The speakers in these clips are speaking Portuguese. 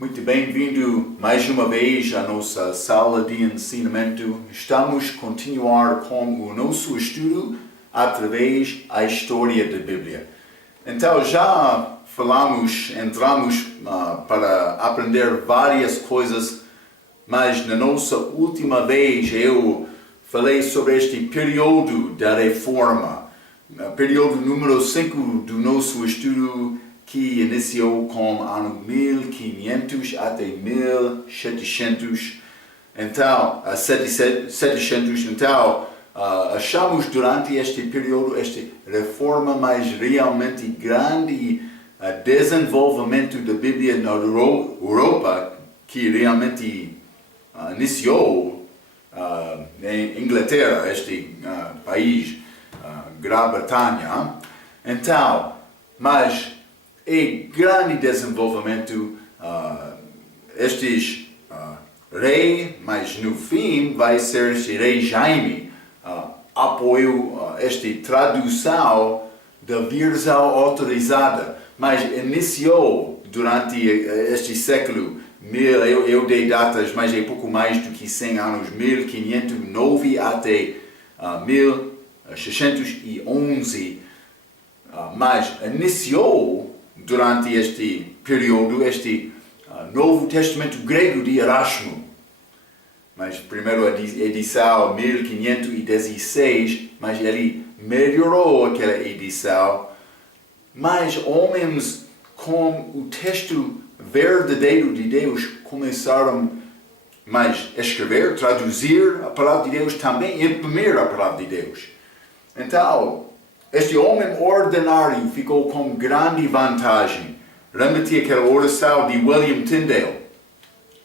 Muito bem-vindo mais uma vez à nossa sala de ensinamento. Estamos a continuar com o nosso estudo através da história da Bíblia. Então já entramos para aprender várias coisas, mas na nossa última vez eu falei sobre este período da Reforma, período número 5 do nosso estudo, que iniciou com ano 1500 até 1700. Então, achamos durante este período, esta reforma mais realmente grande, desenvolvimento da Bíblia na Europa, que realmente iniciou em Inglaterra, este país, Grã-Bretanha. Então, mas grande desenvolvimento, rei, mas no fim vai ser este rei Jaime, apoio esta tradução da versão autorizada, mas iniciou durante este século, eu dei datas, mas é pouco mais do que 100 anos, 1509 até 1611, mas iniciou durante este período, este Novo Testamento grego de Erasmo. Mas primeiro a edição 1516, mas ele melhorou aquela edição. Mas homens com o texto verdadeiro de Deus começaram a escrever, traduzir a palavra de Deus, também imprimir a palavra de Deus. Então, este homem ordinário ficou com grande vantagem. Lembra-te aquela oração de William Tyndale?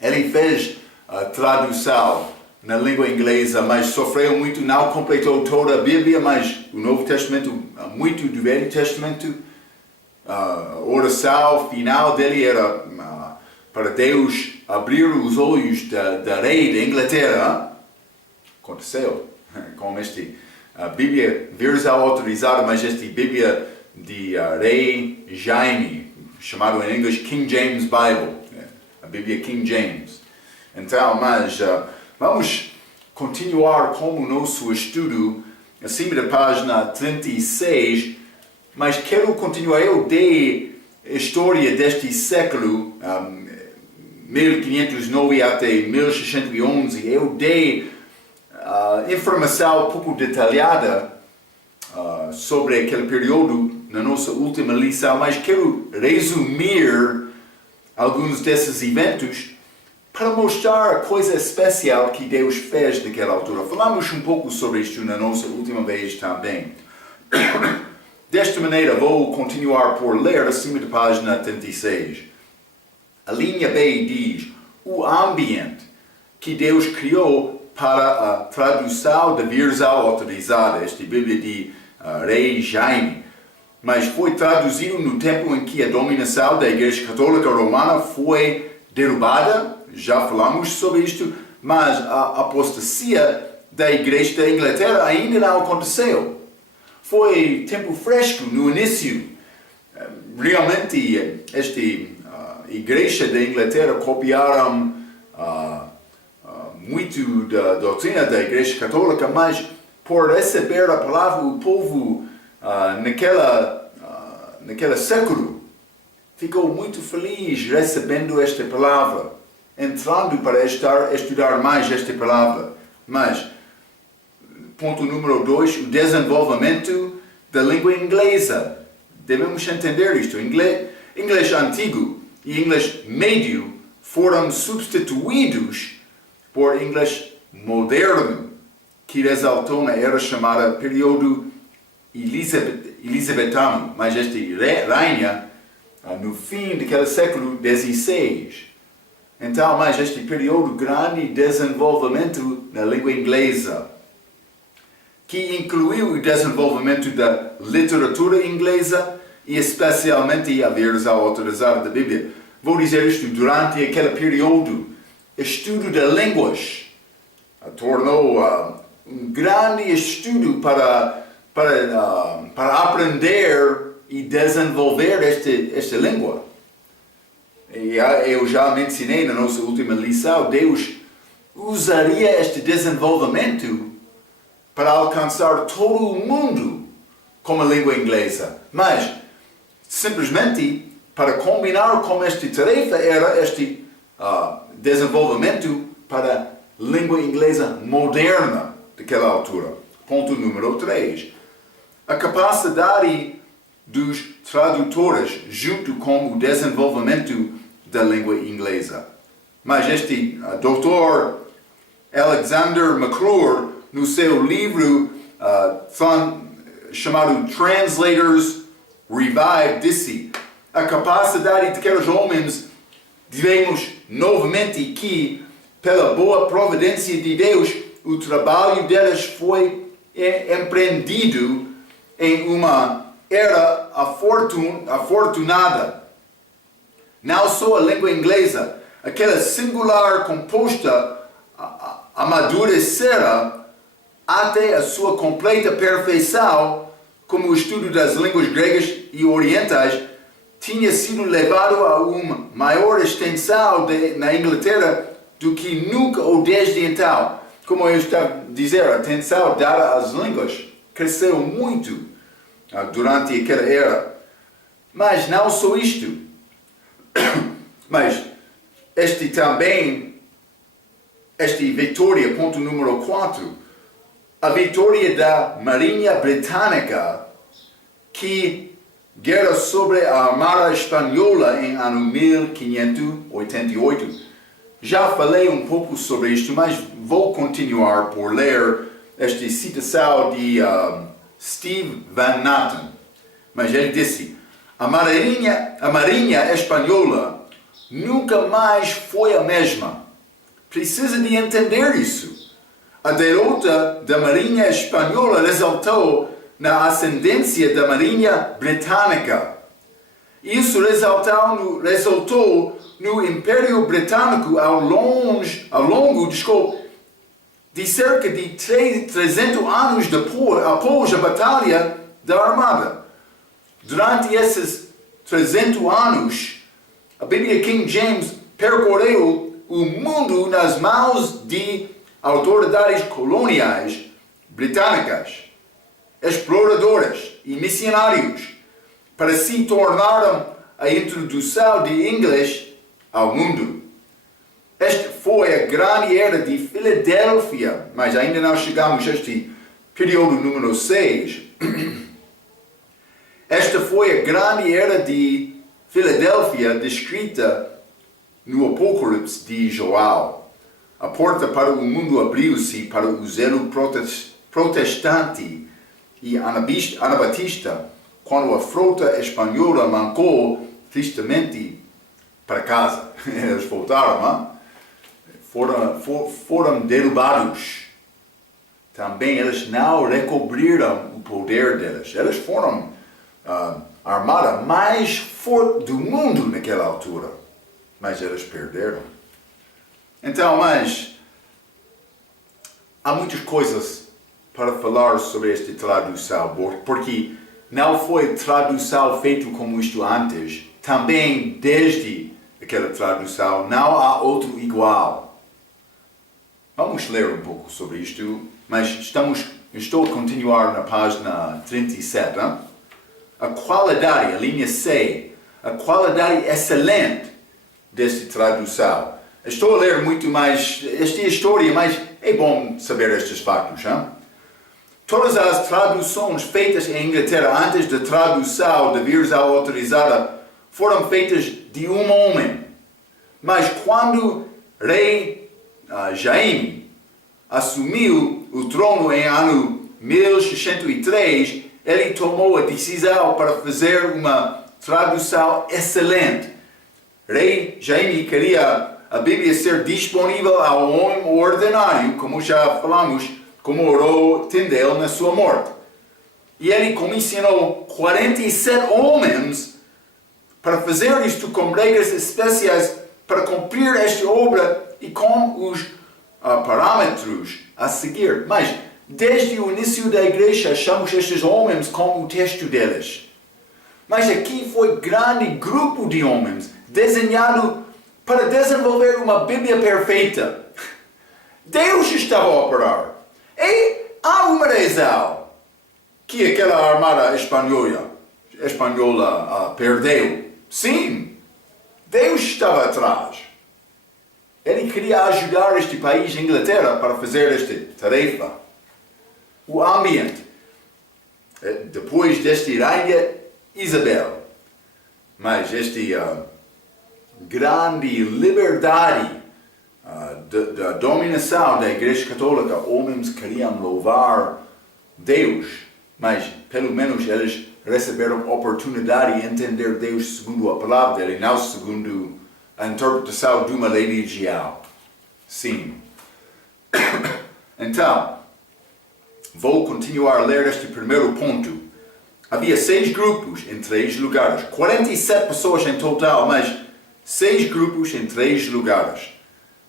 Ele fez a tradução na língua inglesa, mas sofreu muito, não completou toda a Bíblia, mas o Novo Testamento, muito do Velho Testamento. A oração final dele era para Deus abrir os olhos da rei da Inglaterra. Aconteceu com a Bíblia, versão autorizada, mas esta Bíblia de rei Jaime, chamado em inglês King James Bible, a Bíblia King James. Então, mas vamos continuar com o nosso estudo, acima da página 36, mas quero continuar. Eu dei a história deste século, 1509 até 1611, eu dei informação um pouco detalhada sobre aquele período na nossa última lição, mas quero resumir alguns desses eventos para mostrar a coisa especial que Deus fez naquela altura. Falamos um pouco sobre isto na nossa última vez também. Desta maneira, vou continuar por ler acima da página 36. A linha B diz: o ambiente que Deus criou para a tradução da versão autorizada, esta Bíblia de rei Jaime, mas foi traduzido no tempo em que a dominação da Igreja Católica Romana foi derrubada. Já falamos sobre isto, mas a apostasia da Igreja da Inglaterra ainda não aconteceu. Foi tempo fresco no início. Realmente, esta Igreja da Inglaterra copiaram muito da doutrina da Igreja Católica, mas por receber a palavra, o povo naquele século ficou muito feliz recebendo esta palavra, entrando para estudar mais esta palavra. Mas, ponto número 2, o desenvolvimento da língua inglesa. Devemos entender isto. Inglês antigo e inglês médio foram substituídos por inglês moderno, que resultou na era chamada período elisabetano, mas este reina no fim daquele século XVI. Então, mas este período grande desenvolvimento na língua inglesa, que incluiu o desenvolvimento da literatura inglesa e especialmente a versão autorizada da Bíblia. Vou dizer isto: durante aquele período, estudo de línguas tornou um grande estudo para aprender e desenvolver esta língua. eu já mencionei na nossa última lição, Deus usaria este desenvolvimento para alcançar todo o mundo com a língua inglesa. Mas, simplesmente, para combinar com esta tarefa, era este desenvolvimento para a língua inglesa moderna daquela altura. Ponto número 3. A capacidade dos tradutores junto com o desenvolvimento da língua inglesa. Mas este Dr. Alexander McClure, no seu livro chamado Translators Revive, disse: a capacidade daqueles homens, vemos novamente que, pela boa providência de Deus, o trabalho deles foi empreendido em uma era afortunada. Não só a língua inglesa, aquela singular composta amadurecerá até a sua completa perfeição, como o estudo das línguas gregas e orientais tinha sido levado a uma maior extensão na Inglaterra do que nunca ou desde então. Como eu estava a dizer, a atenção dada às línguas cresceu muito durante aquela era. Mas não só isto. Mas esta vitória, ponto número 4, a vitória da Marinha Britânica, que guerra sobre a Armada Espanhola em ano 1588. Já falei um pouco sobre isto, mas vou continuar por ler esta citação de Steve Van Natten. Mas ele disse: a Marinha Espanhola nunca mais foi a mesma. Precisa de entender isso. A derrota da Marinha Espanhola resultou na ascendência da Marinha Britânica. Isso resultou no Império Britânico ao longo de cerca de 300 anos após a Batalha da Armada. Durante esses 300 anos, a Bíblia King James percorreu o mundo nas mãos de autoridades coloniais britânicas, exploradores e missionários, para se tornaram a introdução de inglês ao mundo. Esta foi a grande era de Filadélfia, mas ainda não chegamos a este período número 6. Esta foi a grande era de Filadélfia descrita no Apocalipse de João. A porta para o mundo abriu-se para o zelo protestante e anabatista, quando a frota espanhola mancou tristemente para casa. Eles voltaram, foram derrubados. Também eles não recobriram o poder deles. Eles foram a armada mais forte do mundo naquela altura, mas eles perderam. Então, mas há muitas coisas para falar sobre esta tradução, porque não foi tradução feita como isto antes. Também desde aquela tradução não há outro igual. Vamos ler um pouco sobre isto, mas estou a continuar na página 37. Hein? A qualidade, a linha C, a qualidade excelente desta tradução. Estou a ler muito mais esta história, mas é bom saber estes factos. Hein? Todas as traduções feitas em Inglaterra antes da tradução da versão autorizada foram feitas de um homem. Mas quando rei Jaime assumiu o trono em ano 1063, ele tomou a decisão para fazer uma tradução excelente. Rei Jaime queria a Bíblia ser disponível ao homem ordinário, como já falamos, como orou Tyndale na sua morte. E ele comissionou 47 homens para fazer isto com regras especiais para cumprir esta obra e com os parâmetros a seguir. Mas desde o início da igreja achamos estes homens com o texto deles. Mas aqui foi grande grupo de homens desenhado para desenvolver uma Bíblia perfeita. Deus estava a operar. E há uma razão que aquela armada espanhola perdeu. Sim, Deus estava atrás. Ele queria ajudar este país, Inglaterra, para fazer esta tarefa. O ambiente, depois deste rainha Isabel, mas esta grande liberdade da dominação da Igreja Católica, homens queriam louvar Deus, mas pelo menos eles receberam oportunidade de entender Deus segundo a palavra dele, não segundo a interpretação de uma religião. Sim. Então, vou continuar a ler este primeiro ponto. Havia 6 grupos em 3 lugares. 47 pessoas em total, mas 6 grupos em 3 lugares.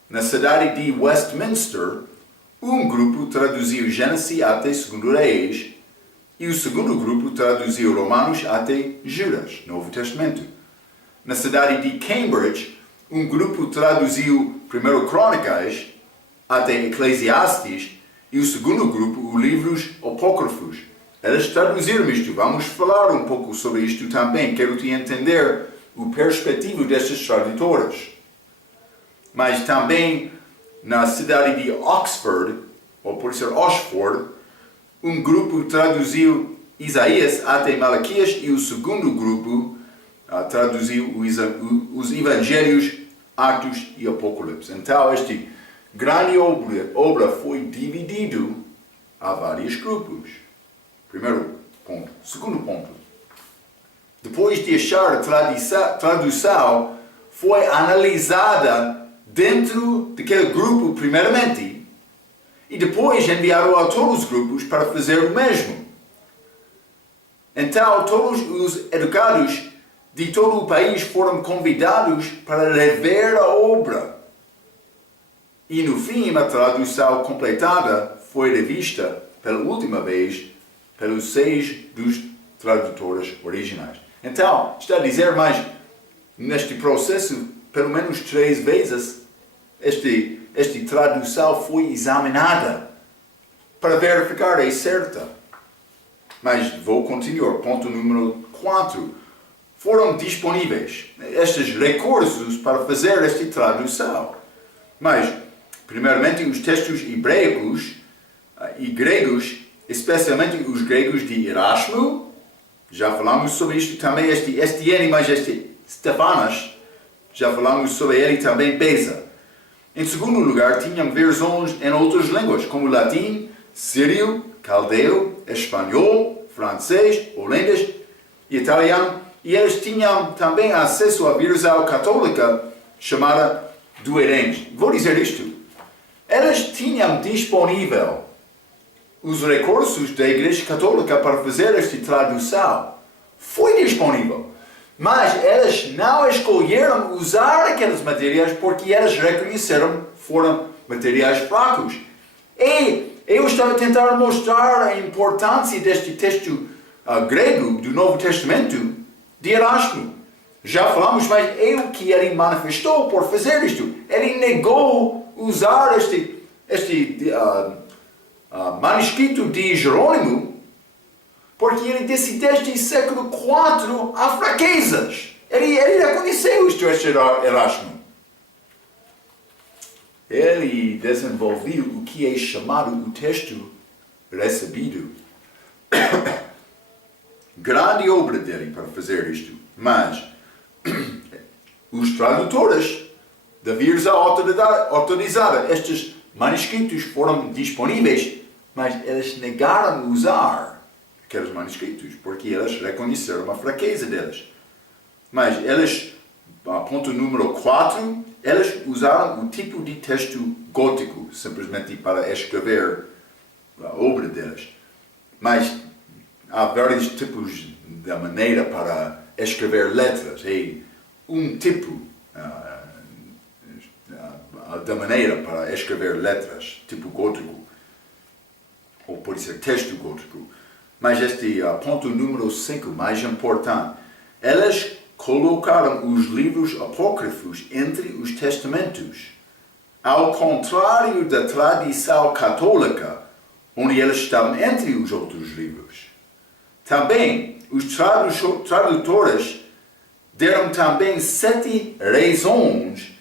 Na cidade de Westminster, um grupo traduziu Gênesis até 2 Reis e o segundo grupo traduziu Romanos até Judas, Novo Testamento. Na cidade de Cambridge, um grupo traduziu 1 Crônicas até Eclesiastes e o segundo grupo, os livros apócrifos. Eles traduziram isto. Vamos falar um pouco sobre isto também. Quero te entender o perspectivo destes tradutores. Mas também na cidade de Oxford, ou pode ser Oxford, um grupo traduziu Isaías até Malaquias e o segundo grupo traduziu os Evangelhos, Atos e Apocalipse. Então, este grande obra foi dividido a vários grupos. Primeiro ponto. Segundo ponto. Depois de achar a tradução, foi analisada dentro daquele grupo primeiramente e depois enviaram a todos os grupos para fazer o mesmo. Então, todos os educados de todo o país foram convidados para rever a obra. E no fim, a tradução completada foi revista pela última vez pelos 6 dos tradutores originais. Então, está a dizer, mas neste processo, pelo menos 3 vezes, esta tradução foi examinada para verificar é certa. Mas vou continuar. Ponto número 4. Foram disponíveis estes recursos para fazer esta tradução. Mas, primeiramente, os textos hebreus e gregos, especialmente os gregos de Erasmo, já falamos sobre isto também, este ano, mas este Stefanas, já falamos sobre ele também, Beza. Em segundo lugar, tinham versões em outras línguas, como latim, sírio, caldeu, espanhol, francês, holandês e italiano. E eles tinham também acesso à versão católica chamada Douay-Rheims. Vou dizer isto. Eles tinham disponível os recursos da Igreja Católica para fazer esta tradução. Foi disponível. Mas eles não escolheram usar aqueles materiais porque eles reconheceram que foram materiais fracos. E eu estava a tentar mostrar a importância deste texto grego do Novo Testamento de Erasmo. Já falamos, mas é o que ele manifestou por fazer isto. Ele negou usar este manuscrito de Jerônimo, porque ele disse desde o século IV há fraquezas. Ele reconheceu isto, este Erasmo. Ele desenvolveu o que é chamado o texto recebido. Grande obra dele para fazer isto. Mas os tradutores da versão autorizada, estes manuscritos foram disponíveis, mas eles negaram usar aqueles manuscritos, porque eles reconheceram a fraqueza deles. Mas eles, ponto número 4, eles usaram o tipo de texto gótico, simplesmente para escrever a obra deles. Mas há vários tipos da maneira para escrever letras. E um tipo da maneira para escrever letras, tipo gótico, ou pode ser texto gótico. Mas este ponto número 5, mais importante, eles colocaram os livros apócrifos entre os testamentos, ao contrário da tradição católica, onde eles estavam entre os outros livros. Também, os tradutores deram também 7 razões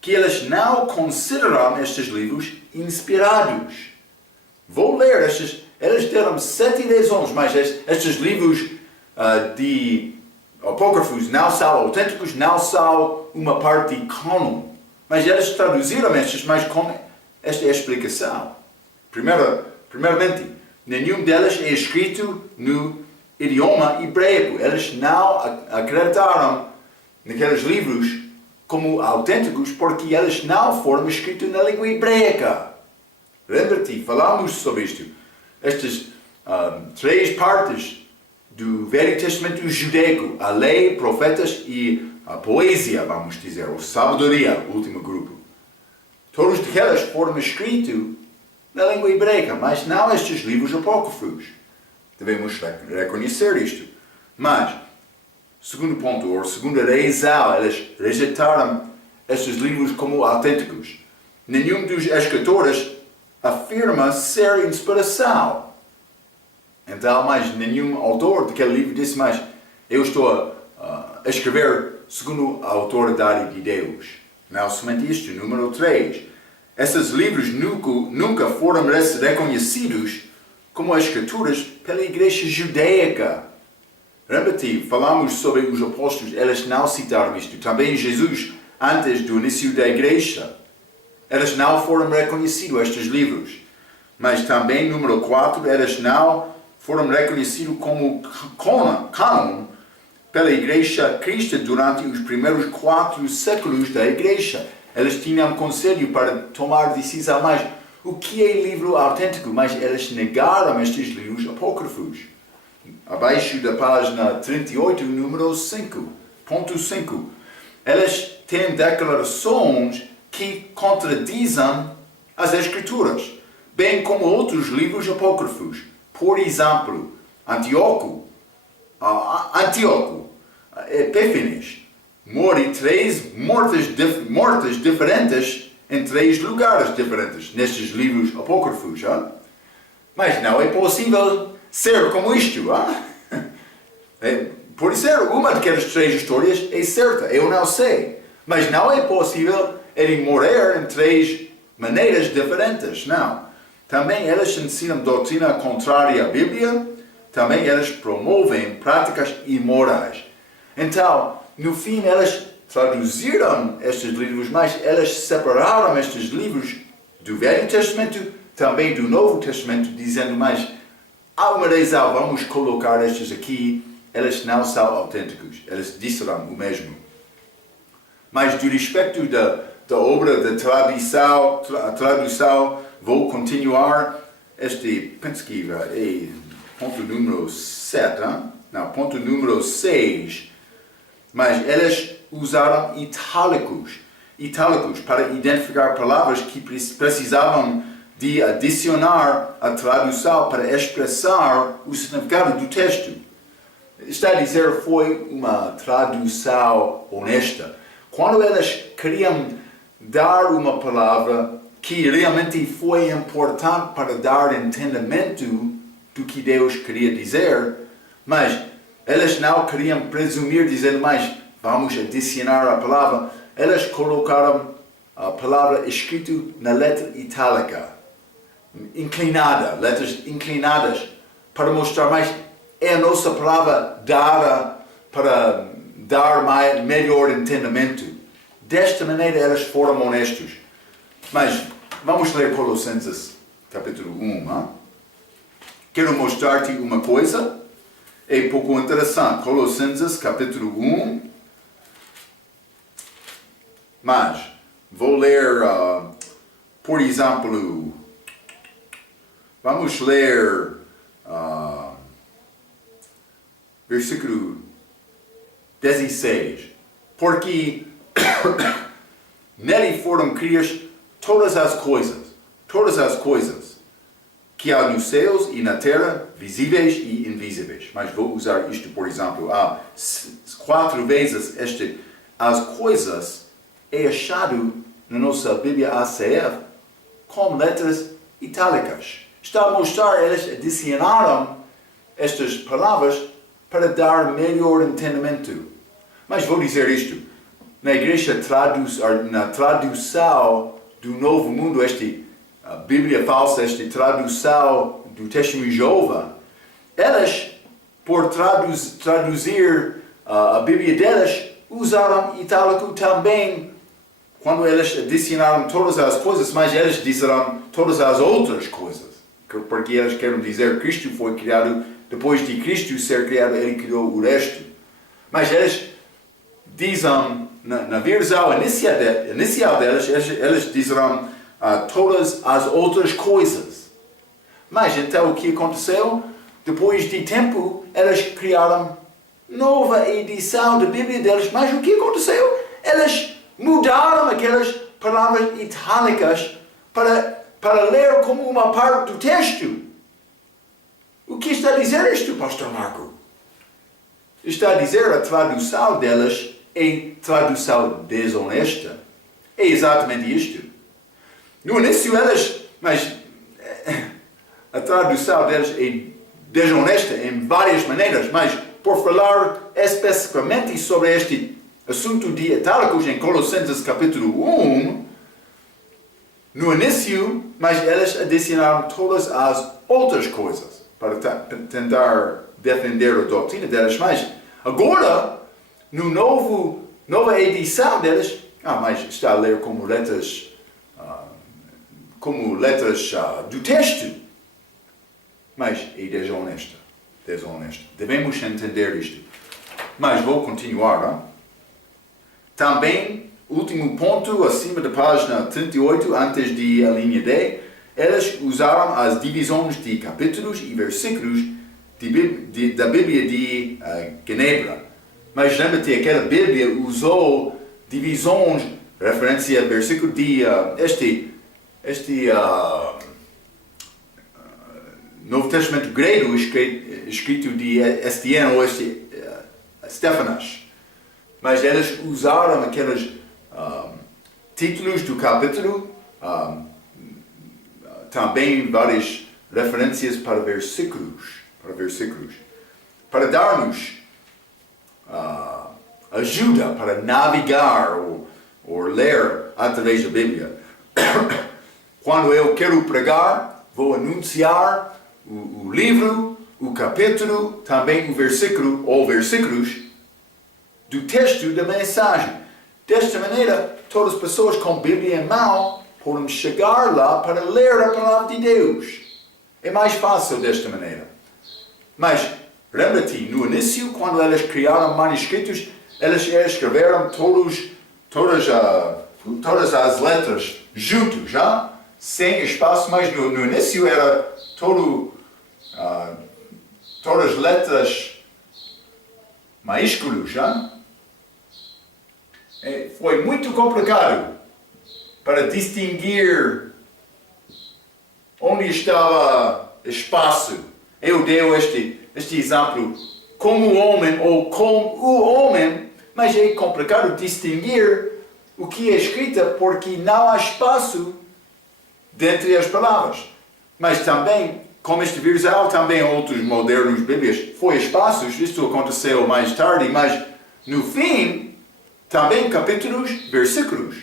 que eles não consideram estes livros inspirados. Vou ler estes. Eles deram 7 razões, mas estes livros de apócrifos não são autênticos, não são uma parte de cânon. Mas eles traduziram estes, mas com esta explicação. Primeiramente, nenhum deles é escrito no idioma hebraico. Eles não acreditaram naqueles livros como autênticos porque eles não foram escritos na língua hebraica. Lembra-te, falamos sobre isto. Estas 3 partes do Velho Testamento judaico, a lei, profetas e a poesia, vamos dizer, ou sabedoria, o último grupo. Todos eles foram escritos na língua hebraica, mas não estes livros apócrifos. Devemos reconhecer isto. Mas, segundo ponto, ou segunda razão, eles rejeitaram estes livros como autênticos. Nenhum dos escritores afirma ser inspiração. Então, mas nenhum autor daquele livro disse, mas eu estou a escrever segundo a autoridade de Deus. Não somente isto. Número 3. Esses livros nunca foram reconhecidos como escrituras pela igreja judaica. Lembra-te, falamos sobre os apóstolos, eles não citaram isto. Também Jesus, antes do início da igreja, eles não foram reconhecidos, estes livros. Mas também, número 4, eles não foram reconhecidos como cânon pela igreja cristã durante os primeiros 4 séculos da igreja. Eles tinham conselho para tomar decisão, mas o que é livro autêntico? Mas eles negaram estes livros apócrifos. Abaixo da página 38, número 5, ponto 5. Eles têm declarações que contradizem as Escrituras, bem como outros livros apócrifos. Por exemplo, Antíoco, Epífanes, morre 3 mortes diferentes em 3 lugares diferentes nestes livros apócrifos. Mas não é possível ser como isto. Pode ser uma daquelas 3 histórias é certa, eu não sei. Mas não é possível ele morrer em 3 maneiras diferentes, não. Também eles ensinam doutrina contrária à Bíblia. Também eles promovem práticas imorais. Então, no fim, eles traduziram estes livros, mas eles separaram estes livros do Velho Testamento, também do Novo Testamento, dizendo, mas há uma razão, vamos colocar estes aqui, eles não são autênticos. Eles disseram o mesmo. Mas, do respeito da obra da tradução, vou continuar penso que é ponto número 7, não, ponto número 6. Mas eles usaram itálicos para identificar palavras que precisavam de adicionar a tradução para expressar o significado do texto. Está a dizer, foi uma tradução honesta. Quando eles queriam dar uma palavra que realmente foi importante para dar entendimento do que Deus queria dizer, mas eles não queriam presumir, dizendo, mas vamos adicionar a palavra. Eles colocaram a palavra escrita na letra itálica, inclinada, letras inclinadas, para mostrar, mas é a nossa palavra dada para dar melhor entendimento. Desta maneira eles foram honestos. Mas vamos ler Colossenses capítulo 1. Quero mostrar-te uma coisa. É pouco interessante. Colossenses capítulo 1. Mas vou ler, por exemplo, vamos ler versículo 16. Porque nele foram crias todas as coisas que há nos céus e na terra, visíveis e invisíveis. Mas vou usar isto, por exemplo, 4 vezes as coisas é achado na nossa Bíblia ACF com letras itálicas. Está a mostrar, eles adicionaram estas palavras para dar melhor entendimento. Mas vou dizer isto, na igreja na tradução do Novo Mundo, a Bíblia falsa, esta tradução do Testemunho de Jeová, eles, por traduzir a Bíblia deles, usaram itálico também, quando eles adicionaram todas as coisas, mas eles disseram todas as outras coisas, porque eles querem dizer que Cristo foi criado, depois de Cristo ser criado, ele criou o resto. Mas eles dizem, na versão inicial deles, eles disseram todas as outras coisas. Mas então o que aconteceu? Depois de tempo, eles criaram nova edição da Bíblia deles. Mas o que aconteceu? Eles mudaram aquelas palavras itálicas para ler como uma parte do texto. O que está a dizer isto, Pastor Marco? Está a dizer a tradução deles é tradução desonesta. É exatamente isto. No início mas a tradução deles é desonesta em várias maneiras, mas por falar especificamente sobre este assunto de itálicos em Colossenses capítulo 1, no início, mas eles adicionaram todas as outras coisas para tentar defender a doutrina deles, mas agora, nova edição deles, mas está a ler como letras do texto, mas é desonesta. Devemos entender isto. Mas vou continuar. Também, último ponto, acima da página 38, antes de a linha D, eles usaram as divisões de capítulos e versículos da Bíblia de Genebra. Mas lembra-te, aquela Bíblia usou divisões, referência a versículo de Novo Testamento grego, escrito de Estienne ou Stefanas. Mas eles usaram aqueles títulos do capítulo, também várias referências para versículos, para dar-nos ajuda para navegar ou ler através da Bíblia. Quando eu quero pregar, vou anunciar o livro, o capítulo, também o versículo ou versículos do texto da mensagem. Desta maneira, todas as pessoas com Bíblia em mão podem chegar lá para ler a palavra de Deus. É mais fácil desta maneira. Mas, lembra-te, no início, quando eles criaram manuscritos, eles escreveram todas as letras juntos, já? Sem espaço, mas no início era todas as letras maiúsculas, já? Foi muito complicado para distinguir onde estava espaço. Eu dei este exemplo como o homem ou com o homem, mas é complicado distinguir o que é escrito porque não há espaço dentre as palavras. Mas também, como este versão, também outros modernos bíblias, foi espaços, isto aconteceu mais tarde, mas no fim, também capítulos, versículos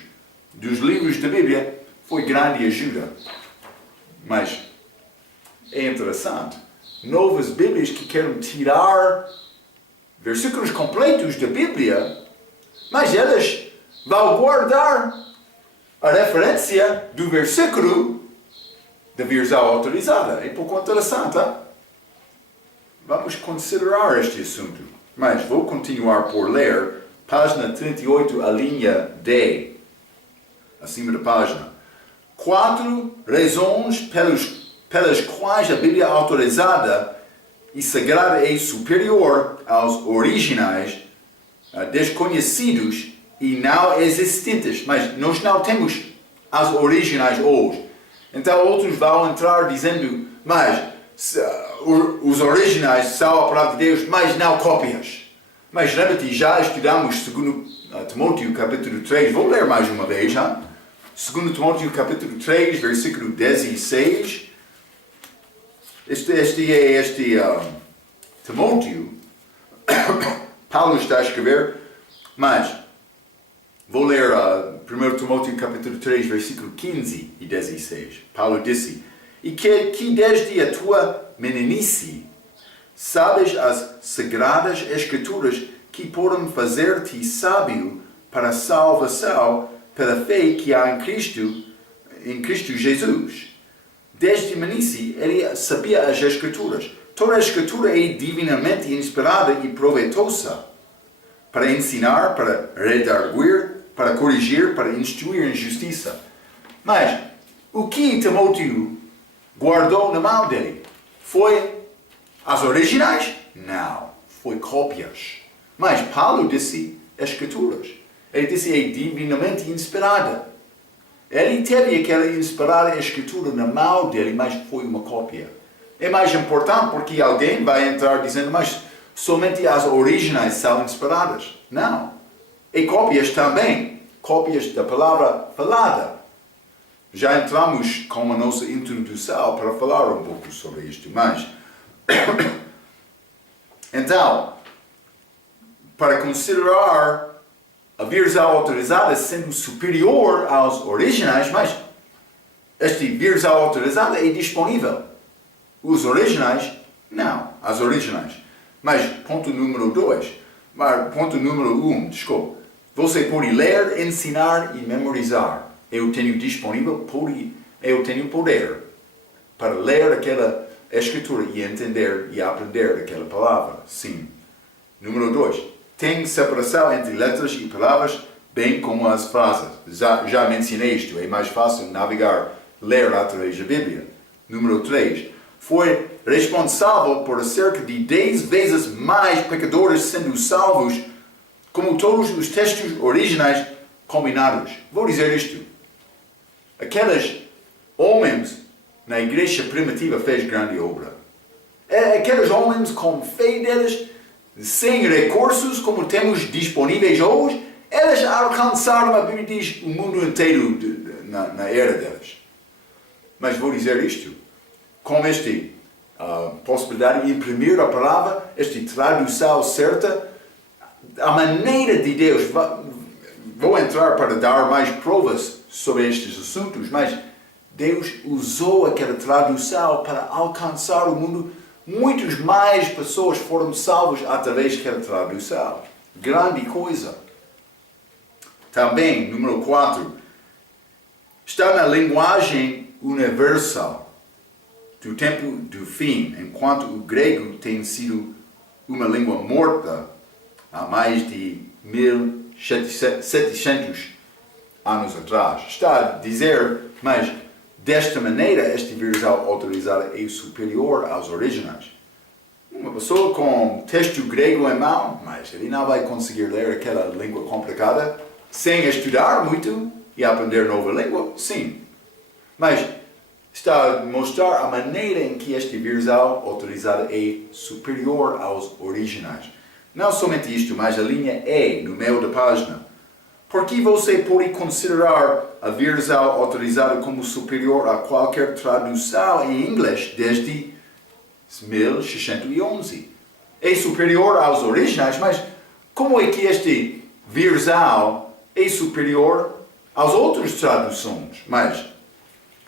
dos livros da Bíblia foi grande ajuda. Mas é interessante, novas Bíblias que querem tirar versículos completos da Bíblia, mas elas vão guardar a referência do versículo da versão autorizada. É pouco interessante, hein? Vamos considerar este assunto. Mas vou continuar por ler página 38, a linha D, acima da página. 4 razões pelas quais a Bíblia autorizada e sagrada é superior aos originais, desconhecidos e não existentes. Mas nós não temos as originais hoje. Então outros vão entrar dizendo, mas os originais são a palavra de Deus, mas não cópias. Mas lembra-te, já estudamos 2 Timóteo capítulo 3, vou ler mais uma vez, hein? 2 Timóteo capítulo 3, versículo 16. Timóteo, Paulo está a escrever, mas vou ler 1 Timóteo capítulo 3, versículo 15 e 16. Paulo disse, e que desde a tua meninice sabes as sagradas escrituras que podem fazer-te sábio para a salvação pela fé que há em Cristo Jesus. Desde meninice ele sabia as escrituras. Toda a escritura é divinamente inspirada e proveitosa para ensinar, para redarguir, para corrigir, para instruir em justiça. Mas o que Timóteo guardou na mão dele? Foi as originais? Não, foi cópias. Mas Paulo disse escrituras. Ele disse é divinamente inspirada. Ele teve aquela inspirada escritura na mão dele, mas foi uma cópia. É mais importante porque alguém vai entrar dizendo, mas somente as originais são inspiradas. Não. E cópias também. Cópias da palavra falada. Já entramos com a nossa introdução para falar um pouco sobre isto, mas então, para considerar a versão autorizada sendo superior aos originais, mas esta versão autorizada é disponível. Os originais, não, as originais. Mas ponto número 1, desculpa. Você pode ler, ensinar e memorizar. Eu tenho disponível, eu tenho poder para ler aquela escritura e entender e aprender aquela palavra. Sim. Número 2. Tem separação entre letras e palavras, bem como as frases. Já mencionei isto. É mais fácil navegar, ler através da Bíblia. Número 3. Foi responsável por cerca de 10 vezes mais pecadores sendo salvos, como todos os textos originais combinados. Vou dizer isto. Aqueles homens na igreja primitiva fez grande obra. Aqueles homens com fé deles, sem recursos como temos disponíveis hoje, eles alcançaram, a Bíblia diz, o mundo inteiro na era deles. Mas vou dizer isto, com esta possibilidade de imprimir a palavra, esta tradução certa, a maneira de Deus, vou entrar para dar mais provas sobre estes assuntos, mas Deus usou aquela tradução para alcançar o mundo. Muitas mais pessoas foram salvas através daquela tradução. Grande coisa. Também, número 4, está na linguagem universal do tempo do fim, enquanto o grego tem sido uma língua morta há mais de 1700 anos atrás. Está a dizer, mas desta maneira, esta versão autorizada é superior aos originais. Uma pessoa com texto grego em mão, mas ele não vai conseguir ler aquela língua complicada sem estudar muito e aprender nova língua, sim. Mas está a mostrar a maneira em que esta versão autorizada é superior aos originais. Não somente isto, mas a linha E no meio da página. Porque você pode considerar a versão autorizada como superior a qualquer tradução em inglês desde 1611. É superior aos originais, mas como é que esta versão é superior às outras traduções? Mas,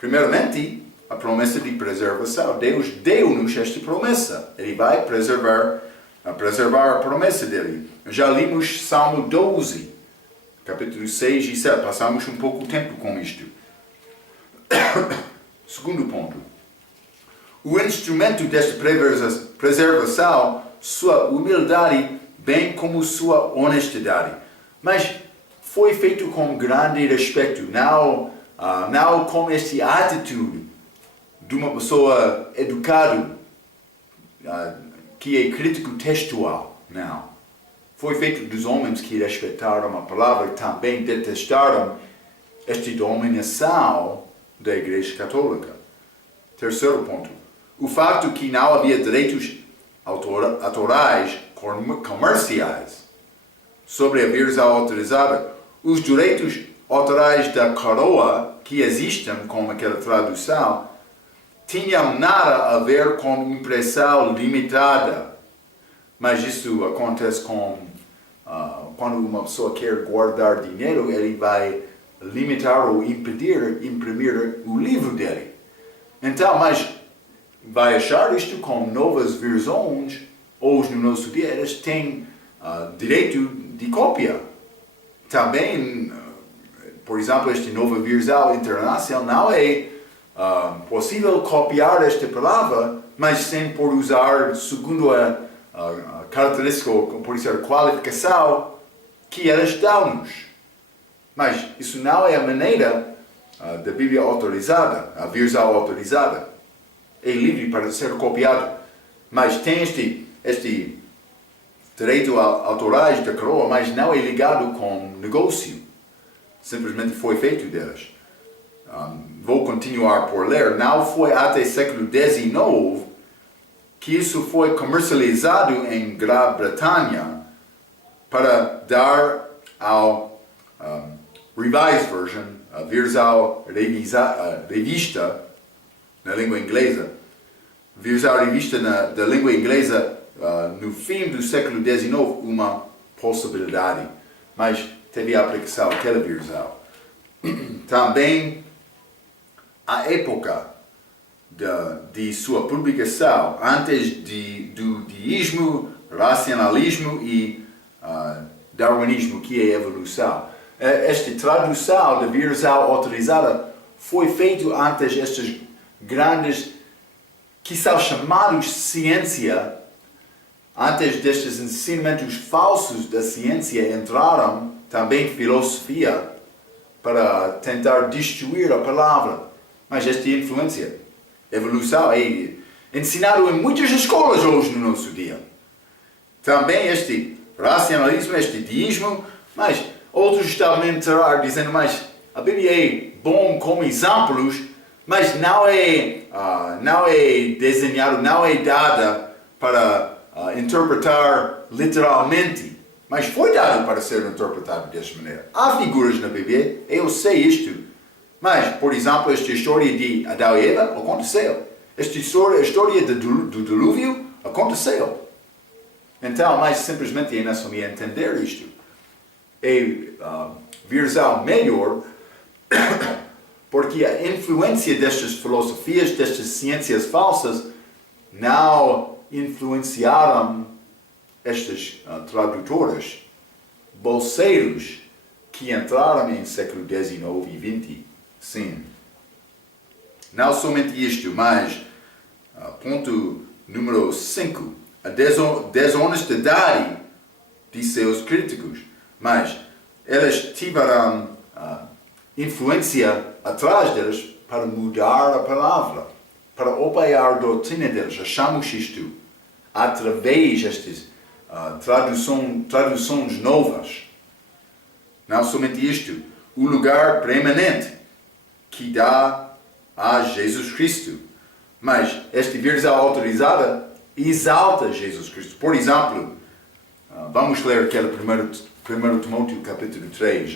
primeiramente, a promessa de preservação. Deus deu-nos esta promessa. Ele vai preservar a promessa dele. Já limos Salmo 12, capítulo 6 e 7. Passamos um pouco de tempo com isto. Segundo ponto. O instrumento desta preservação, sua humildade, bem como sua honestidade. Mas foi feito com grande respeito, não com esta atitude de uma pessoa educada, que é crítico textual. Não. Foi feito dos homens que respeitaram a palavra e também detestaram esta dominação da Igreja Católica. Terceiro ponto. O fato que não havia direitos autorais comerciais sobre a versão autorizada. Os direitos autorais da coroa que existem com aquela tradução tinham nada a ver com impressão limitada. Mas isso acontece quando uma pessoa quer guardar dinheiro, ele vai limitar ou impedir imprimir o livro dele. Então, mas vai achar isto com novas versões, hoje no nosso dia, eles têm direito de cópia. Também, por exemplo, esta nova versão internacional não é possível copiar esta palavra, mas sem por usar segundo a característica, ou por isso a qualificação que eles dão-nos. Mas isso não é a maneira da Bíblia autorizada, a versão autorizada. É livre para ser copiado, mas tem este direito autorais da coroa, mas não é ligado com negócio. Simplesmente foi feito deles. Vou continuar por ler. Não foi até século XIX que isso foi comercializado em Grã-Bretanha para dar ao Revised Version, a versão revista na língua inglesa, versão revista da língua inglesa no fim do século XIX uma possibilidade, mas teve aplicação àquela versão. Também a época de sua publicação, antes do deísmo, racionalismo e darwinismo, que é a evolução. Esta tradução da versão autorizada foi feita antes estes grandes, que são chamados ciência, antes destes ensinamentos falsos da ciência entraram também filosofia para tentar destruir a palavra. Mas esta influência, evolução, é ensinado em muitas escolas hoje no nosso dia. Também este racionalismo, este deísmo, mas outros também terão dizendo, mas a Bíblia é bom como exemplos, mas não é desenhado, não é dada para interpretar literalmente. Mas foi dado para ser interpretado desta maneira. Há figuras na Bíblia, eu sei isto. Mas, por exemplo, esta história de Adão e Eva aconteceu. Esta história do dilúvio aconteceu. Então, mais simplesmente é necessário entender isto. É versão melhor, porque a influência destas filosofias, destas ciências falsas, não influenciaram estas tradutoras, bolseiros, que entraram em século XIX e XX. Sim. Não somente isto, mas ponto número 5, a desonestidade de seus críticos. Mas eles tiveram influência atrás deles para mudar a palavra, para apoiar a doutrina deles. Achamos isto através destas traduções novas. Não somente isto, o lugar preeminente que dá a Jesus Cristo. Mas esta versão autorizada exalta Jesus Cristo. Por exemplo, vamos ler aquele 1 Timóteo capítulo 3.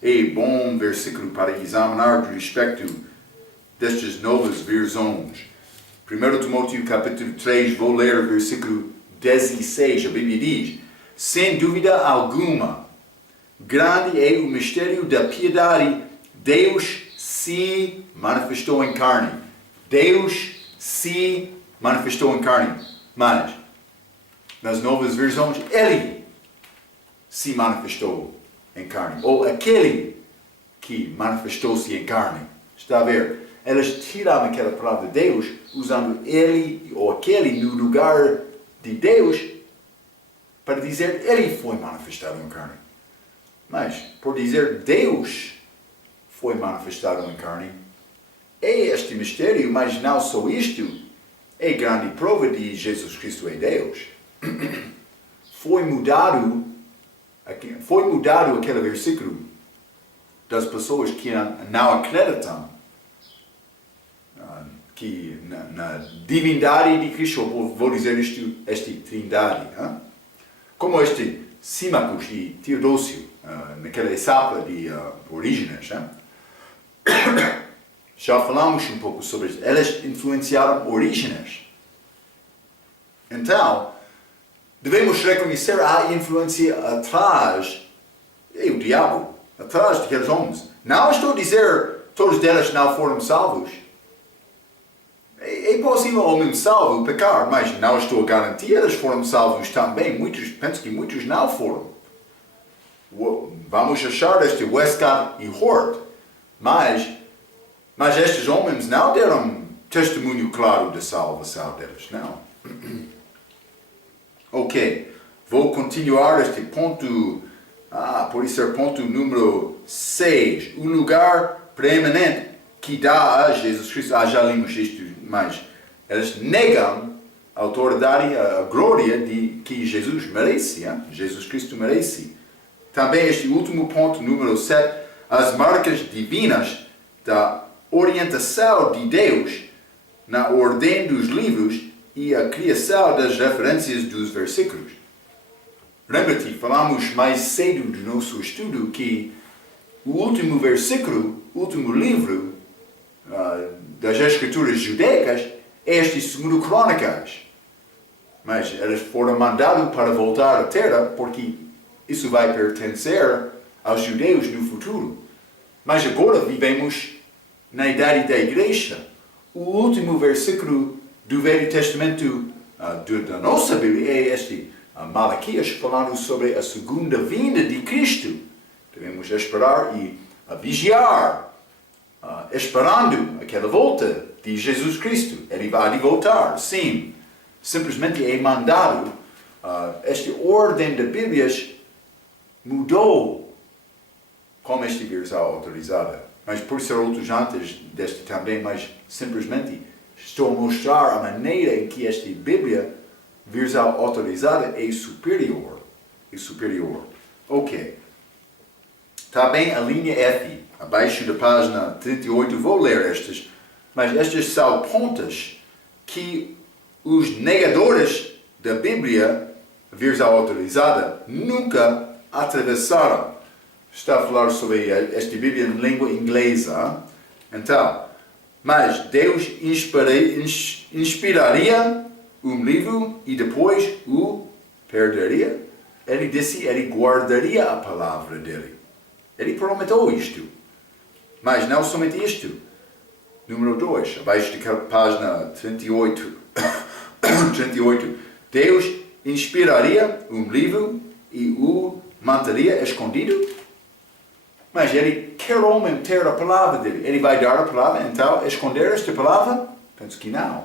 É bom versículo para examinar do respeito destas novas versões. 1 Timóteo capítulo 3, vou ler o versículo 16. A Bíblia diz: sem dúvida alguma, grande é o mistério da piedade. Deus se manifestou em carne. Deus se manifestou em carne. Mas, nas novas versões, Ele se manifestou em carne. Ou aquele que manifestou-se em carne. Está a ver? Elas tiraram aquela palavra de Deus, usando Ele ou aquele no lugar de Deus, para dizer Ele foi manifestado em carne. Mas, por dizer Deus foi manifestado em carne, é este mistério, mas não só isto, é grande prova de Jesus Cristo é Deus. Foi mudado aquele versículo das pessoas que não acreditam que na divindade de Cristo, vou dizer isto, esta trindade. como este Símacos e Teodósio, naquela etapa de Orígenes, já falamos um pouco sobre isso. Elas influenciaram Orígenes. Então, devemos reconhecer a influência atrás, o diabo, atrás daqueles homens. Não estou a dizer todos deles não foram salvos. É possível o homem salvo pecar, mas não estou a garantir eles foram salvos também. Penso que muitos não foram. Vamos achar este Westcott e Hort, mas estes homens não deram testemunho claro da salvação deles, não. Ok, vou continuar este ponto, por isso é ponto número 6. O lugar preeminente que dá a Jesus Cristo. Já lemos isto, mas eles negam a autoridade, a glória que Jesus merece, Jesus Cristo merece. Também este último ponto, número 7, as marcas divinas da orientação de Deus na ordem dos livros e a criação das referências dos versículos. Lembra-te, falamos mais cedo do nosso estudo que o último versículo, o último livro das Escrituras judaicas é este 2 Crônicas. Mas eles foram mandados para voltar à terra porque isso vai pertencer aos judeus no futuro. Mas agora vivemos na idade da igreja. O último versículo do Velho Testamento da nossa Bíblia é este Malaquias, falando sobre a segunda vinda de Cristo. Devemos esperar e vigiar, esperando aquela volta de Jesus Cristo. Ele vai voltar, sim. Simplesmente é mandado. Esta ordem da Bíblia mudou como este vírus é autorizada. Mas por ser outros antes deste também, mas simplesmente estou a mostrar a maneira em que esta Bíblia versão autorizada é superior. É superior. Ok. Também a linha F, abaixo da página 38, vou ler estas, mas estas são pontas que os negadores da Bíblia, versão autorizada, nunca atravessaram. Está a falar sobre esta Bíblia em língua inglesa. Então, mas Deus inspiraria um livro e depois o perderia? Ele disse, ele guardaria a palavra dele. Ele prometeu isto. Mas não somente isto. Número 2, abaixo da página 38. 38. Deus inspiraria um livro e o manteria escondido? Mas ele quer homem ter a palavra dele. Ele vai dar a palavra, então esconder esta palavra? Penso que não.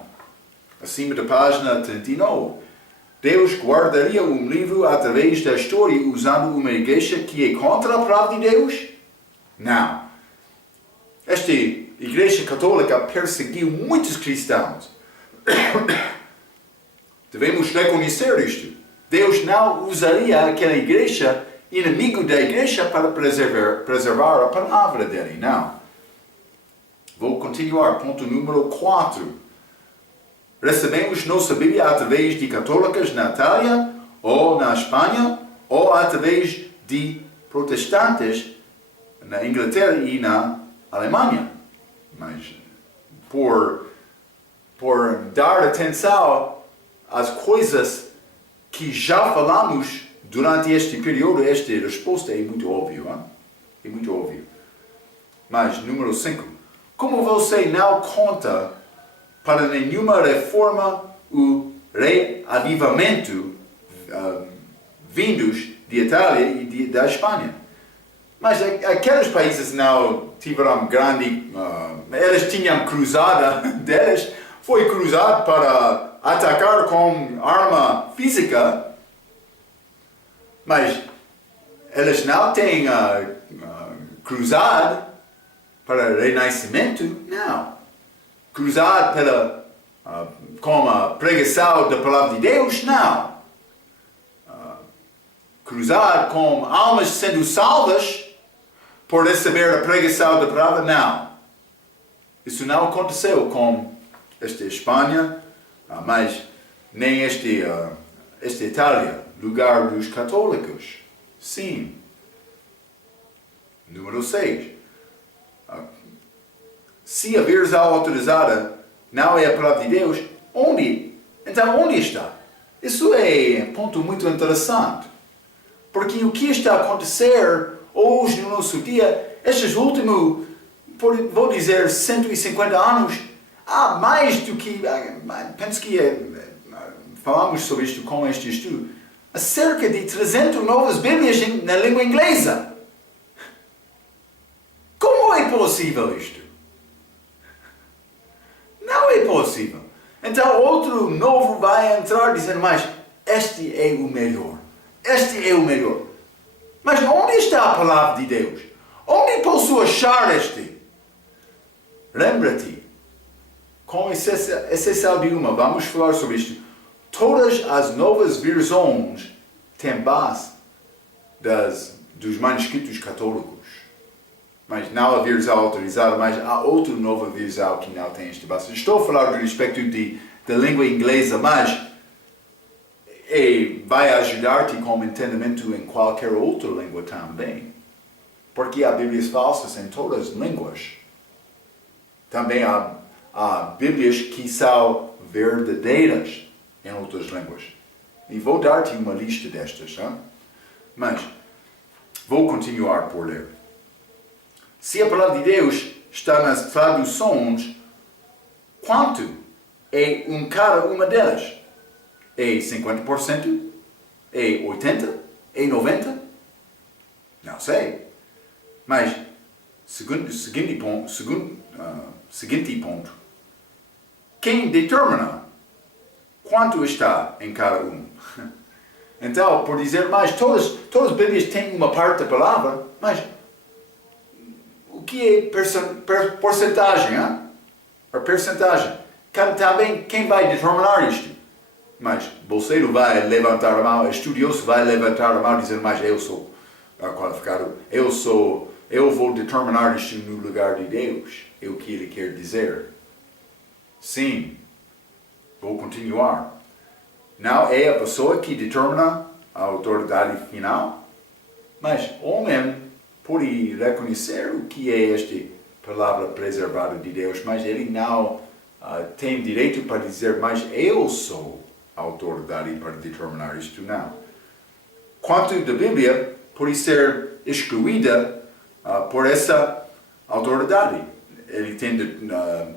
Acima da página 39. Deus guardaria um livro através da história usando uma igreja que é contra a palavra de Deus? Não. Esta igreja católica perseguiu muitos cristãos. Devemos reconhecer isto. Deus não usaria aquela igreja, inimigo da igreja, para preservar a palavra dele. Não. Vou continuar. Ponto número 4. Recebemos nossa Bíblia através de católicas na Itália, ou na Espanha, ou através de protestantes na Inglaterra e na Alemanha. Mas por dar atenção às coisas que já falamos durante este período, esta resposta é muito óbvia. É muito óbvio. Mas, número 5. Como você não conta para nenhuma reforma o reavivamento vindos de Itália e da Espanha? Mas aqueles países não tiveram grande... eles tinham cruzada deles, foi cruzado para atacar com arma física, mas eles não têm cruzado para renascimento, não. Cruzado com a pregação da palavra de Deus, não. Cruzado com almas sendo salvas por receber a pregação da palavra, não. Isso não aconteceu com esta Espanha, mas nem esta Itália. lugar dos católicos. Sim. Número 6. Se a versão autorizada não é a palavra de Deus, então onde está? Isso é um ponto muito interessante. Porque o que está a acontecer hoje no nosso dia, estes últimos, vou dizer, 150 anos, há mais do que, penso que falamos sobre isto com este estudo, há cerca de 300 novas Bíblias na língua inglesa. Como é possível isto? Não é possível. Então outro novo vai entrar dizendo, mas este é o melhor. Este é o melhor. Mas onde está a palavra de Deus? Onde posso achar este? Lembra-te, com exceção de uma, vamos falar sobre isto. Todas as novas versões têm base dos manuscritos católicos. Mas não a versão autorizada, mas há outra nova versão que não tem este base. Estou a falar do respeito da língua inglesa, mas vai ajudar-te com o entendimento em qualquer outra língua também. Porque há Bíblias falsas em todas as línguas. Também há Bíblias que são verdadeiras em outras línguas. E vou dar-te uma lista destas. Hein? Mas vou continuar por ler. Se a palavra de Deus está nas traduções, quanto é cada uma delas? É 50%? É 80%? É 90%? Não sei. Mas, seguinte ponto. Quem determina quanto está em cada um? Então, por dizer mais, todas as Bíblias têm uma parte da palavra, mas o que é porcentagem? A percentagem. Também, quem vai determinar isto? Mas bolseiro vai levantar a mão, estudioso vai levantar a mão e dizer, mas eu sou qualificado, eu vou determinar isto no lugar de Deus. É o que ele quer dizer. Sim, vou continuar. Não é a pessoa que determina a autoridade final, mas o homem pode reconhecer o que é esta palavra preservada de Deus, mas ele não tem direito para dizer, mas eu sou a autoridade para determinar isto, não. Quanto da Bíblia pode ser excluída por essa autoridade. Ele tem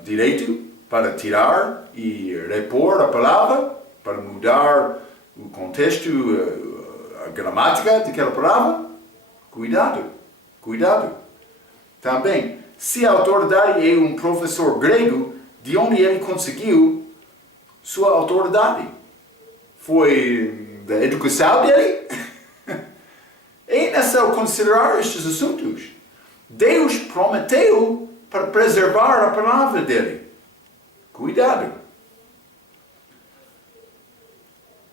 direito para tirar e repor a palavra, para mudar o contexto, a gramática daquela palavra. Cuidado. Também, se a autoridade é um professor grego, de onde ele conseguiu sua autoridade? Foi da educação dele? É necessário considerar estes assuntos. Deus prometeu para preservar a palavra dele. Cuidado.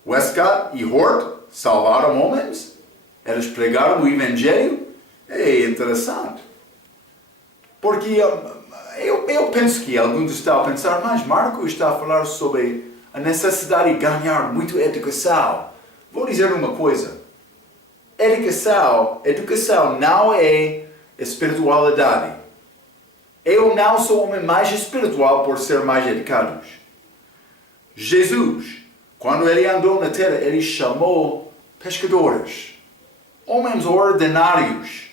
Westcott e Hort salvaram homens. Eles pregaram o Evangelho. É interessante. Porque eu penso que alguns estão a pensar, mas Marco está a falar sobre a necessidade de ganhar muito educação. Vou dizer uma coisa. Educação não é espiritualidade. Eu não sou homem mais espiritual por ser mais educado. Jesus, quando ele andou na terra, ele chamou pescadores, homens ordinários.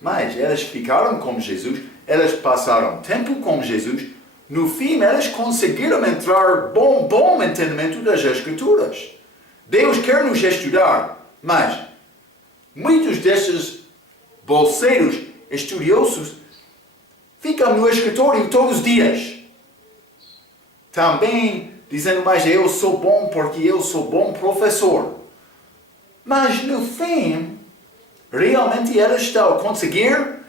Mas eles ficaram com Jesus, eles passaram tempo com Jesus. No fim, eles conseguiram entrar bom entendimento das Escrituras. Deus quer nos estudar, mas muitos desses bolseiros estudiosos ficam no escritório todos os dias. Também dizendo, mas eu sou bom porque eu sou bom professor. Mas no fim, realmente eles estão a conseguir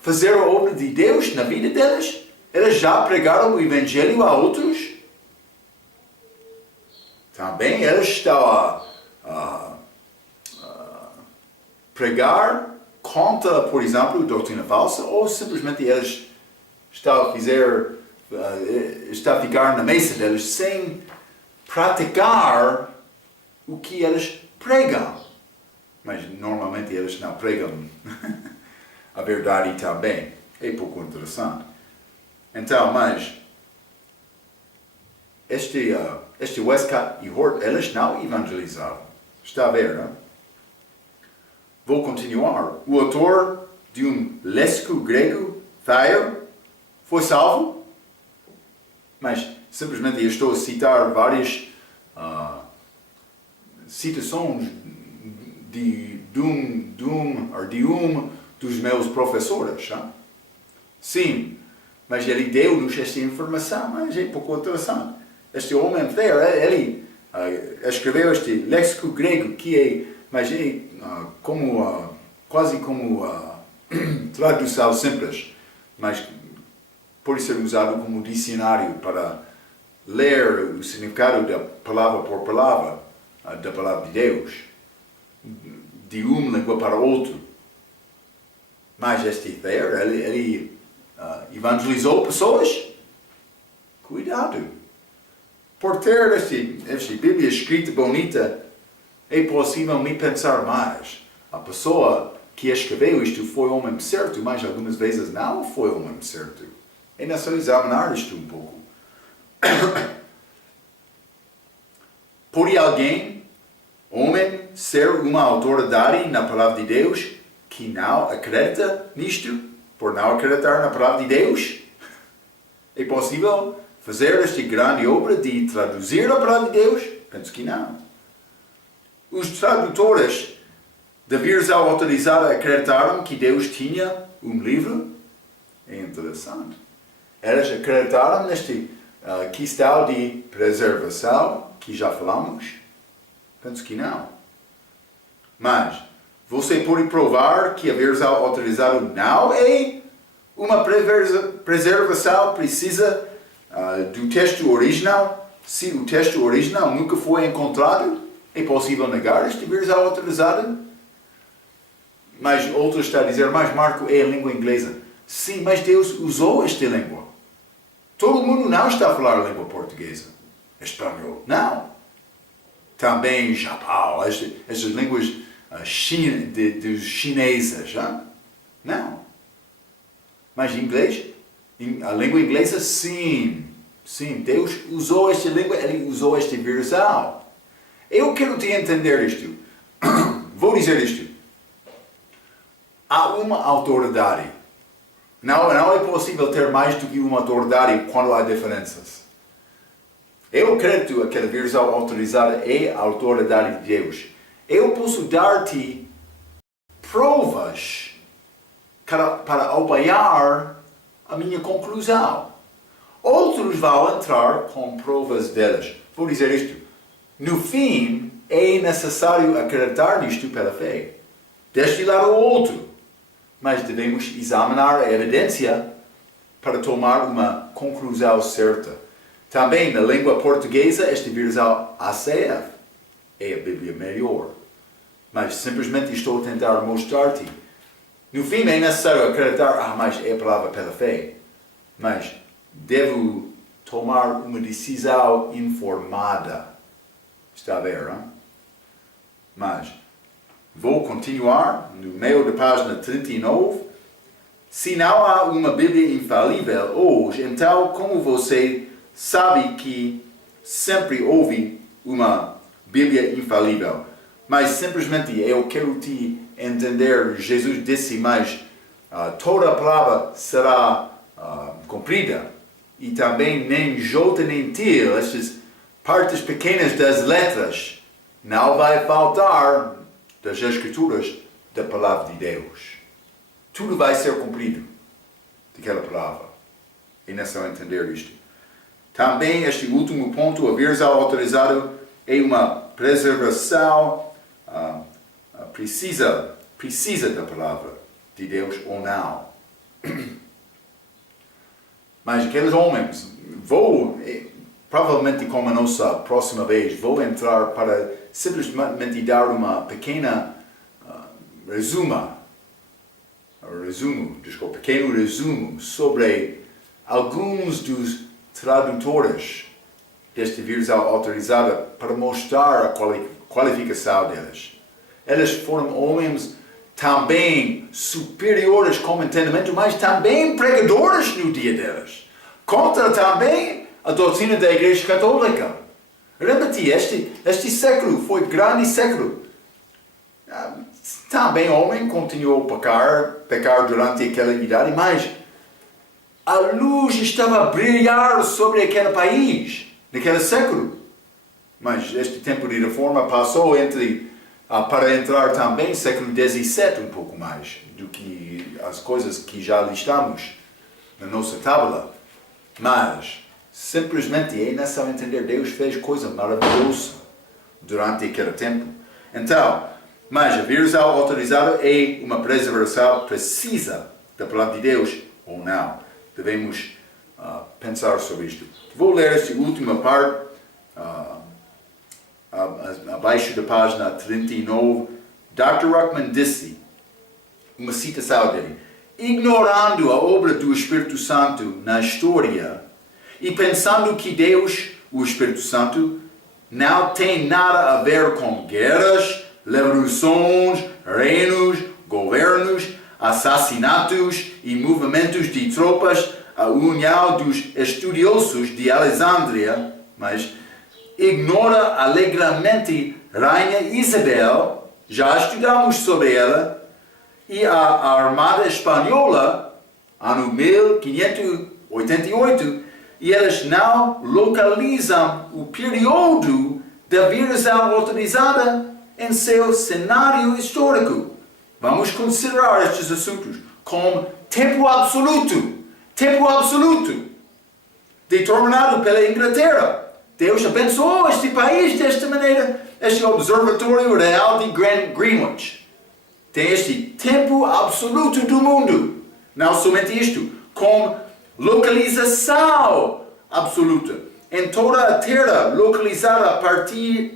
fazer a obra de Deus na vida deles? Eles já pregaram o Evangelho a outros? Também eles estão a pregar contra, por exemplo, doutrina falsa, ou simplesmente eles estão a ficar na mesa deles sem praticar o que eles pregam. Mas normalmente eles não pregam a verdade também. É pouco interessante. Então, mas este Westcott e Hort, eles não evangelizavam. Está a ver, não? Vou continuar. O autor de um léxico grego, Thayer, foi salvo, mas simplesmente eu estou a citar várias citações de um dos meus professores. Não? Sim, mas ele deu-nos esta informação, mas é pouco interessante. Este homem Thayer, ele escreveu este léxico grego que é, mas é quase como tradução simples, mas pode ser usado como dicionário para ler o significado da palavra por palavra, da palavra de Deus, de uma língua para outra. Mas este Thayer, ele evangelizou pessoas? Cuidado! Por ter esta Bíblia escrita bonita, é possível me pensar mais. A pessoa que escreveu isto foi o homem certo, mas algumas vezes não foi o homem certo. É necessário examinar isto um pouco. Pode alguém, homem, ser uma autoridade na palavra de Deus que não acredita nisto, por não acreditar na palavra de Deus? É possível fazer esta grande obra de traduzir a palavra de Deus? Penso que não. Os tradutores da versão autorizada acreditaram que Deus tinha um livro? É interessante. Eles acreditaram neste questão de preservação que já falamos? Penso que não. Mas você pode provar que a versão autorizada não é uma preservação precisa do texto original? Se o texto original nunca foi encontrado, é possível negar esta versão autorizada? Mas outro está a dizer, mas Marco, é a língua inglesa. Sim, mas Deus usou esta língua. Todo mundo não está a falar a língua portuguesa, espanhol. Não. Também Japão, estas línguas dos chineses. Não. Mas inglês, a língua inglesa, sim. Sim, Deus usou esta língua, Ele usou esta versão. Eu quero te entender isto. Vou dizer isto. Há uma autoridade. Não é possível ter mais do que uma autoridade quando há diferenças. Eu acredito que aquela versão autorizada é a autoridade de Deus. Eu posso dar-te provas para apoiar a minha conclusão. Outros vão entrar com provas delas. Vou dizer isto. No fim, é necessário acreditar nisto pela fé. Deste lado ou outro. Mas devemos examinar a evidência para tomar uma conclusão certa. Também na língua portuguesa, esta versão ACF é a Bíblia melhor. Mas simplesmente estou a tentar mostrar-te. No fim é necessário acreditar, mas é a palavra pela fé. Mas devo tomar uma decisão informada. Está a ver, não? Mas vou continuar no meio da página 39. Se não há uma Bíblia infalível hoje, então como você sabe que sempre houve uma Bíblia infalível? Mas simplesmente eu quero te entender. Jesus disse, mas toda a palavra será cumprida. E também nem jota nem tira, estas partes pequenas das letras, não vai faltar das Escrituras da palavra de Deus. Tudo vai ser cumprido daquela palavra. É necessário entender isto. Também este último ponto, a versão autorizada é uma preservação precisa da palavra de Deus ou não. Mas aqueles homens, provavelmente como a nossa próxima vez, vou entrar para simplesmente dar uma pequena pequeno resumo sobre alguns dos tradutores desta versão autorizada para mostrar a qualificação deles. Eles foram homens também superiores como entendimento, mas também pregadores no dia deles. Contra também a doutrina da Igreja Católica. Lembra-te, este século foi grande século. Também o homem continuou a pecar durante aquela idade, mas a luz estava a brilhar sobre aquele país, naquele século. Mas este tempo de reforma passou para entrar também no século XVII, um pouco mais, do que as coisas que já listamos na nossa tábua. Mas, simplesmente, é necessário entender, Deus fez coisa maravilhosa durante aquele tempo. Então, mas a versão autorizada é uma preservação precisa da palavra de Deus ou não. Devemos pensar sobre isto. Vou ler esta última parte, abaixo da página 39. Dr. Ruckman disse, uma citação dele: ignorando a obra do Espírito Santo na história e pensando que Deus, o Espírito Santo, não tem nada a ver com guerras, revoluções, reinos, governos, assassinatos e movimentos de tropas, a união dos estudiosos de Alexandria, mas ignora alegremente Rainha Isabel, já estudamos sobre ela, e a Armada Espanhola, ano 1588, e eles não localizam o período da versão autorizada em seu cenário histórico. Vamos considerar estes assuntos como tempo absoluto, determinado pela Inglaterra. Deus abençoou este país desta maneira, este observatório real de Greenwich. Tem este tempo absoluto do mundo. Não somente isto, com localização absoluta. Em toda a Terra, localizada a partir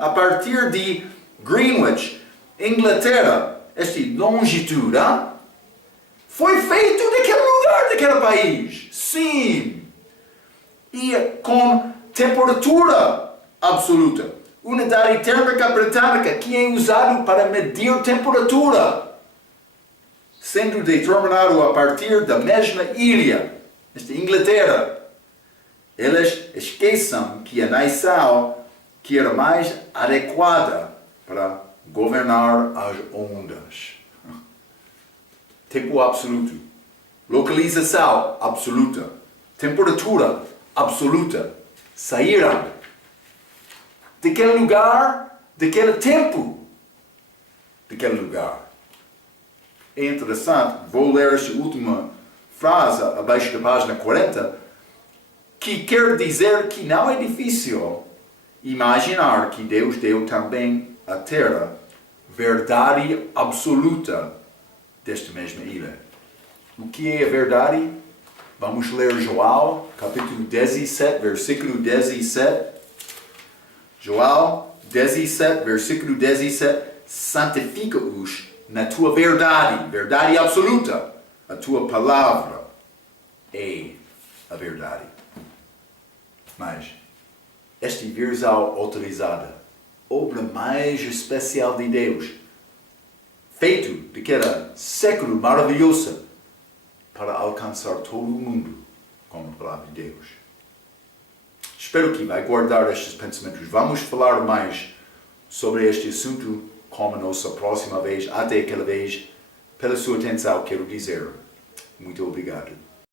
de Greenwich, Inglaterra, esta longitude, foi feito naquele lugar, naquele país. Sim. E com temperatura absoluta. Unidade térmica britânica que é usado para medir temperatura, sendo determinado a partir da mesma ilha, esta Inglaterra. Eles esqueçam que a nação que era mais adequada para governar as ondas. Tempo absoluto, localização absoluta, temperatura absoluta. Saíram daquele lugar, daquele tempo, daquele lugar. É interessante, vou ler esta última frase abaixo da página 40, que quer dizer que não é difícil imaginar que Deus deu também à Terra verdade absoluta desta mesma ilha. O que é a verdade? Vamos ler João, capítulo 17, versículo 17. João 17, versículo 17. Santifica-os na tua verdade, verdade absoluta. A tua palavra é a verdade. Mas esta versão autorizada, obra mais especial de Deus, feito daquele século maravilhoso, para alcançar todo o mundo com a palavra de Deus. Espero que vai guardar estes pensamentos. Vamos falar mais sobre este assunto como nossa próxima vez. Até aquela vez, pela sua atenção, quero dizer muito obrigado.